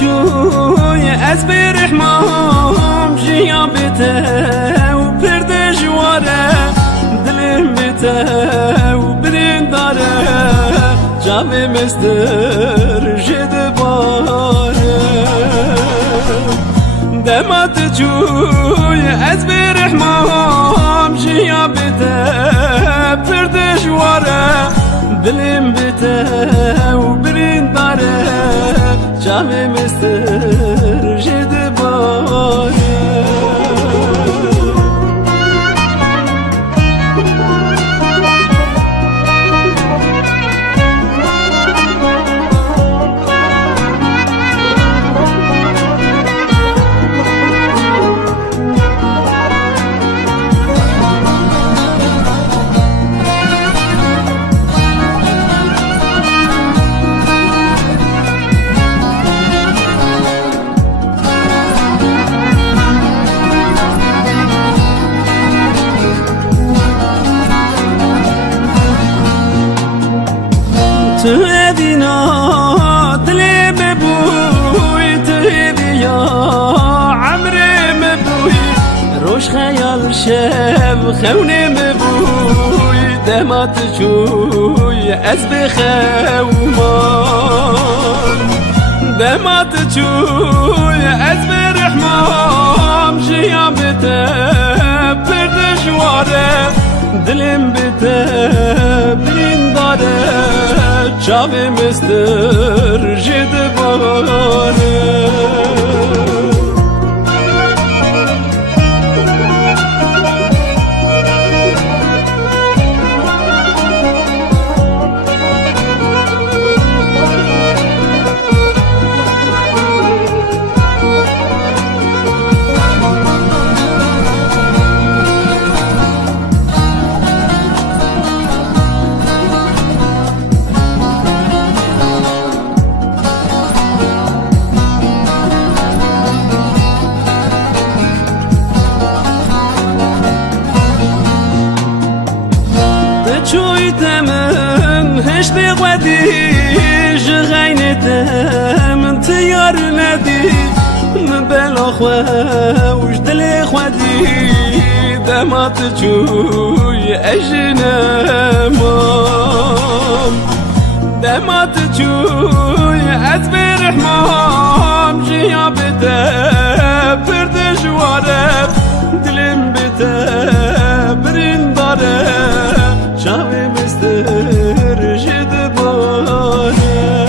چوی از برحمام جیا بته و پرده جواره دلم بته و برین داره جاوی مستر جد باره دمات چوی از برحمام جیا بته پرده جواره دلم بته و برین داره جاوی مستر جد باره تهدينا دلي مبوي تهدي يا عمري مبوي روش خيال شاب خوني مبوي دمات شوي أزبي خومان دمات شوي أزبي رحمام جيا بتبرد جواره دلم بتبرين داره جاوی مستر جد باره شوي تمام هش بغدي جغين تمام تيار نادي من بالاخوة وجدل خوادي دمات شوي اجنا مام دمات شوي ازبر حمام جيا بتا برد جوارب دلم بتا برين داره جاوی مستر جد باره